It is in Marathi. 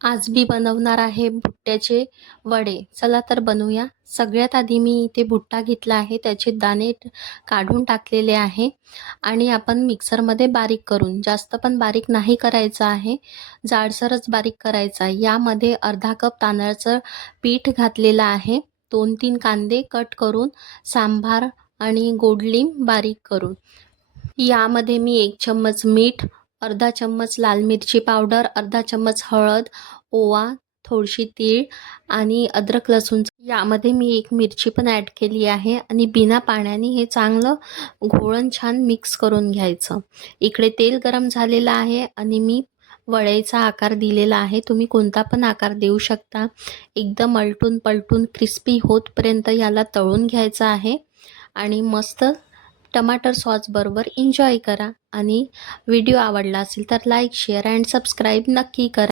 आज मी बनवणार आहे भुट्ट्याचे वडे. चला तर बनवूया. सगळ्यात आधी मी इथे भुट्टा घेतला आहे. त्याचे दाणे काढून टाकलेले आहे आणि आपण मिक्सरमध्ये बारीक करून, जास्त पण बारीक नाही करायचं आहे, जाडसरच बारीक करायचा आहे. यामध्ये अर्धा कप तांदळाचं पीठ घातलेलं आहे. 2-3 कांदे कट करून, सांबार आणि गोड लिंब बारीक करून. यामध्ये मी 1 चम्मच मीठ, अर्धा चम्मच लाल मिरची पावडर, अर्धा चम्मच हळद, ओवा, थोडीशी तीळ आणि अद्रक लसूण. यामध्ये मी 1 मिरची पण ॲड केली आहे आणि बिना पाण्याने हे चांगलं घोळून छान मिक्स करून घ्यायचं. इकडे तेल गरम झालेलं आहे आणि मी वड्याचा आकार दिलेला आहे. तुम्ही कोणता पण आकार देऊ शकता. एकदम आलटून पलटून क्रिस्पी होतपर्यंत याला तळून घ्यायचं आहे आणि मस्त टमाटर सॉसबरोबर एन्जॉय करा. आणि व्हिडिओ आवडला असेल तर लाईक, शेअर अँड सबस्क्राईब नक्की करा.